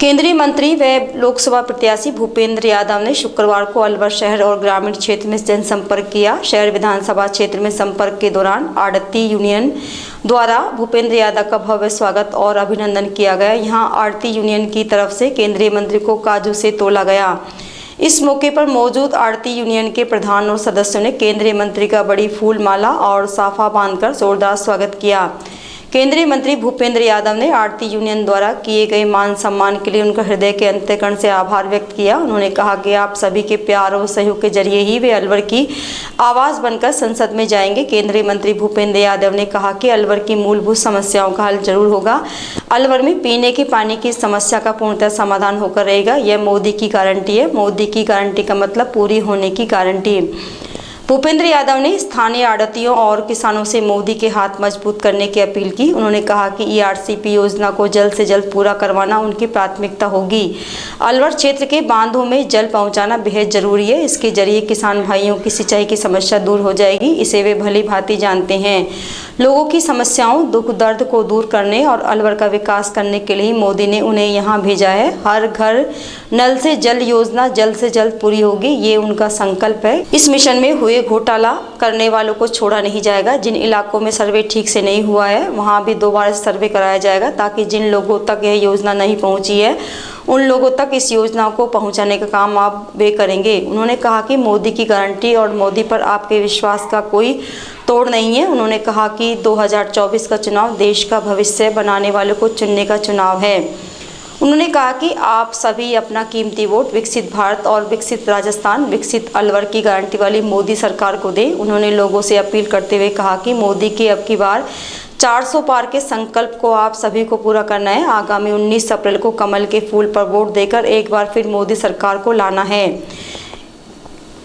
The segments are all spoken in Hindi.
केंद्रीय मंत्री व लोकसभा प्रत्याशी भूपेंद्र यादव ने शुक्रवार को अलवर शहर और ग्रामीण क्षेत्र में जनसंपर्क किया। शहर विधानसभा क्षेत्र में संपर्क के दौरान आड़ती यूनियन द्वारा भूपेंद्र यादव का भव्य स्वागत और अभिनंदन किया गया। यहां आड़ती यूनियन की तरफ से केंद्रीय मंत्री को काजू से तोला गया। इस मौके पर मौजूद आड़ती यूनियन के प्रधान और सदस्यों ने केंद्रीय मंत्री का बड़ी फूल माला और साफा बांधकर जोरदार स्वागत किया। केंद्रीय मंत्री भूपेंद्र यादव ने आड़ती यूनियन द्वारा किए गए मान सम्मान के लिए उनका हृदय के अंतःकरण से आभार व्यक्त किया। उन्होंने कहा कि आप सभी के प्यार और सहयोग के जरिए ही वे अलवर की आवाज़ बनकर संसद में जाएंगे। केंद्रीय मंत्री भूपेंद्र यादव ने कहा कि अलवर की मूलभूत समस्याओं का हल जरूर होगा। अलवर में पीने के पानी की समस्या का पूर्णतः समाधान होकर रहेगा। यह मोदी की गारंटी है। मोदी की गारंटी का मतलब पूरी होने की गारंटी। भूपेंद्र यादव ने स्थानीय आड़तियों और किसानों से मोदी के हाथ मजबूत करने की अपील की। उन्होंने कहा कि ERCP योजना को जल्द से जल्द पूरा करवाना उनकी प्राथमिकता होगी। अलवर क्षेत्र के बांधों में जल पहुंचाना बेहद जरूरी है। इसके जरिए किसान भाइयों की सिंचाई की समस्या दूर हो जाएगी। इसे वे भली भांति जानते हैं। लोगों की समस्याओं दुख दर्द को दूर करने और अलवर का विकास करने के लिए मोदी ने उन्हें यहाँ भेजा है। हर घर नल से जल योजना जल्द से जल्द पूरी होगी, ये उनका संकल्प है। इस मिशन में हुए घोटाला करने वालों को छोड़ा नहीं जाएगा। जिन इलाकों में सर्वे ठीक से नहीं हुआ है वहां भी दोबारा सर्वे कराया जाएगा, ताकि जिन लोगों तक यह योजना नहीं पहुंची है उन लोगों तक इस योजना को पहुंचाने का काम आप वे करेंगे। उन्होंने कहा कि मोदी की गारंटी और मोदी पर आपके विश्वास का कोई तोड़ नहीं है। उन्होंने कहा कि 2024 का चुनाव देश का भविष्य बनाने वालों को चुनने का चुनाव है। उन्होंने कहा कि आप सभी अपना कीमती वोट विकसित भारत और विकसित राजस्थान, विकसित अलवर की गारंटी वाली मोदी सरकार को दें। उन्होंने लोगों से अपील करते हुए कहा कि मोदी के अब की बार 400 पार के संकल्प को आप सभी को पूरा करना है। आगामी 19 अप्रैल को कमल के फूल पर वोट देकर एक बार फिर मोदी सरकार को लाना है।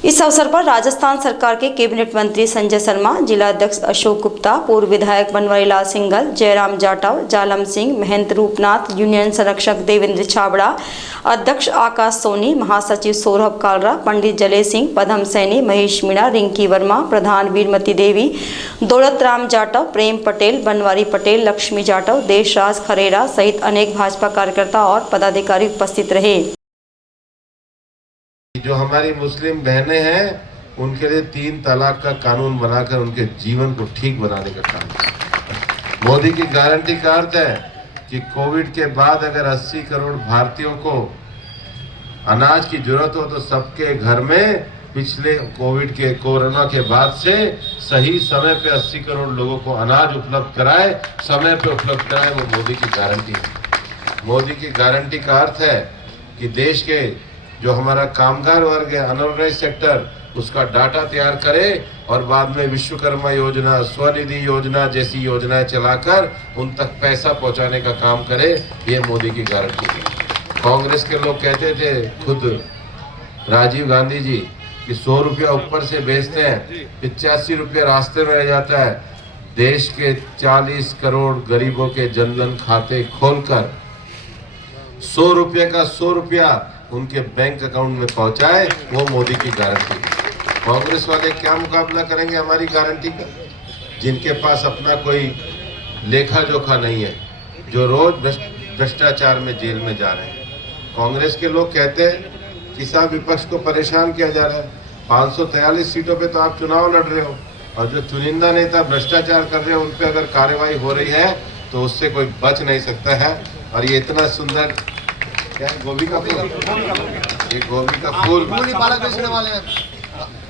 इस अवसर पर राजस्थान सरकार के कैबिनेट मंत्री संजय शर्मा, जिला अध्यक्ष अशोक गुप्ता, पूर्व विधायक बनवारी लाल सिंघल, जयराम जाटव, जालम सिंह, महंत रूपनाथ, यूनियन संरक्षक देवेंद्र छाबड़ा, अध्यक्ष आकाश सोनी, महासचिव सौरभ कालरा, पंडित जले सिंह, पदम सैनी, महेश मीणा, रिंकी वर्मा, प्रधान वीरमती देवी, दौलत राम जाटव, प्रेम पटेल, बनवारी पटेल, लक्ष्मी जाटव, देशराज खरेरा सहित अनेक भाजपा कार्यकर्ता और पदाधिकारी उपस्थित रहे। जो हमारी मुस्लिम बहनें हैं उनके लिए 3 तलाक का कानून बनाकर उनके जीवन को ठीक बनाने का काम। मोदी की गारंटी का अर्थ है कि कोविड के बाद अगर 80 करोड़ भारतीयों को अनाज की जरूरत हो तो सबके घर में पिछले कोरोना के बाद से सही समय पे 80 करोड़ लोगों को अनाज उपलब्ध कराए, समय पे उपलब्ध कराए, वो मोदी की गारंटी है। मोदी की गारंटी का अर्थ है कि देश के जो हमारा कामगार वर्ग है, अनऑर्गेनाइज सेक्टर, उसका डाटा तैयार करे और बाद में विश्वकर्मा योजना, स्वनिधि योजना जैसी योजनाएं चलाकर उन तक पैसा पहुंचाने का काम करे। ये मोदी की गारंटी है। कांग्रेस के लोग कहते थे, खुद राजीव गांधी जी, कि 100 रुपया ऊपर से बेचते हैं, 85 रुपया रास्ते में रह जाता है। देश के 40 करोड़ गरीबों के जनधन खाते खोलकर 100 रुपये का 100 रुपया उनके बैंक अकाउंट में पहुंचाए, वो मोदी की गारंटी है। कांग्रेस वाले क्या मुकाबला करेंगे हमारी गारंटी का? जिनके पास अपना कोई लेखा जोखा नहीं है, जो रोज भ्रष्टाचार में जेल में जा रहे हैं। कांग्रेस के लोग कहते हैं किसान विपक्ष को परेशान किया जा रहा है। 543 सीटों पे तो आप चुनाव लड़ रहे हो और जो चुनिंदा नेता भ्रष्टाचार कर रहे हैं उन पे अगर कार्रवाई हो रही है तो उससे कोई बच नहीं सकता है। और ये इतना सुंदर क्या गोभी का फूल, ये गोभी का फूल,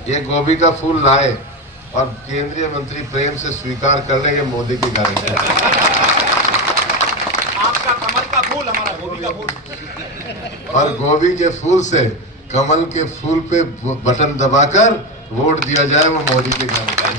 ये गोभी का फूल लाए और केंद्रीय मंत्री प्रेम से स्वीकार कर ले, ये मोदी की गारंटी है। आपका कमल का फूल, हमारा गोभी का फूल। और गोभी के फूल से कमल के फूल पे बटन दबाकर वोट दिया जाए, वो मोदी की गारंटी है।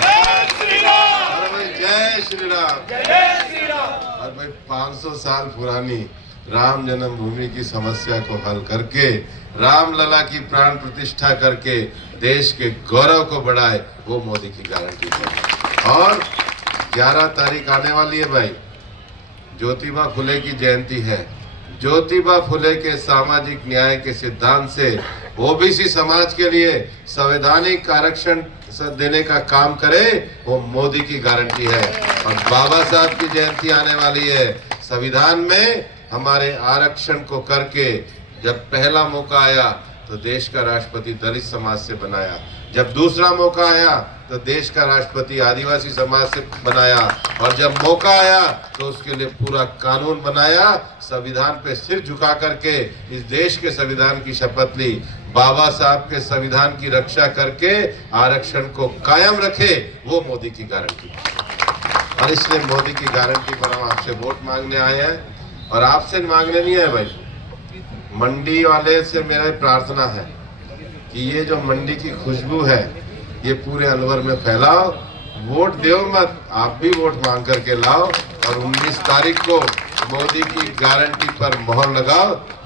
जय श्री राम, जय श्री राम। और भाई 500 साल पुरानी राम जन्मभूमि की समस्या को हल करके, राम लला की प्राण प्रतिष्ठा करके देश के गौरव को बढ़ाए, वो मोदी की गारंटी है। और 11 तारीख आने वाली है भाई, ज्योतिबा फुले की जयंती है। ज्योतिबा फुले के सामाजिक न्याय के सिद्धांत से ओबीसी समाज के लिए संवैधानिक आरक्षण देने का काम करे, वो मोदी की गारंटी है। और बाबा साहब की जयंती आने वाली है। संविधान में हमारे आरक्षण को करके जब पहला मौका आया तो देश का राष्ट्रपति दलित समाज से बनाया, जब दूसरा मौका आया तो देश का राष्ट्रपति आदिवासी समाज से बनाया, और जब मौका आया तो उसके लिए पूरा कानून बनाया। संविधान पे सिर झुका करके इस देश के संविधान की शपथ ली, बाबा साहब के संविधान की रक्षा करके आरक्षण को कायम रखे, वो मोदी की गारंटी। और इसलिए मोदी की गारंटी पर हम आपसे वोट मांगने आए हैं। और आपसे मांगने नहीं आए भाई, मंडी वाले से मेरा प्रार्थना है कि ये जो मंडी की खुशबू है ये पूरे अलवर में फैलाओ। वोट दो मत, आप भी वोट मांग करके लाओ और 19 तारीख को मोदी की गारंटी पर मोहर लगाओ।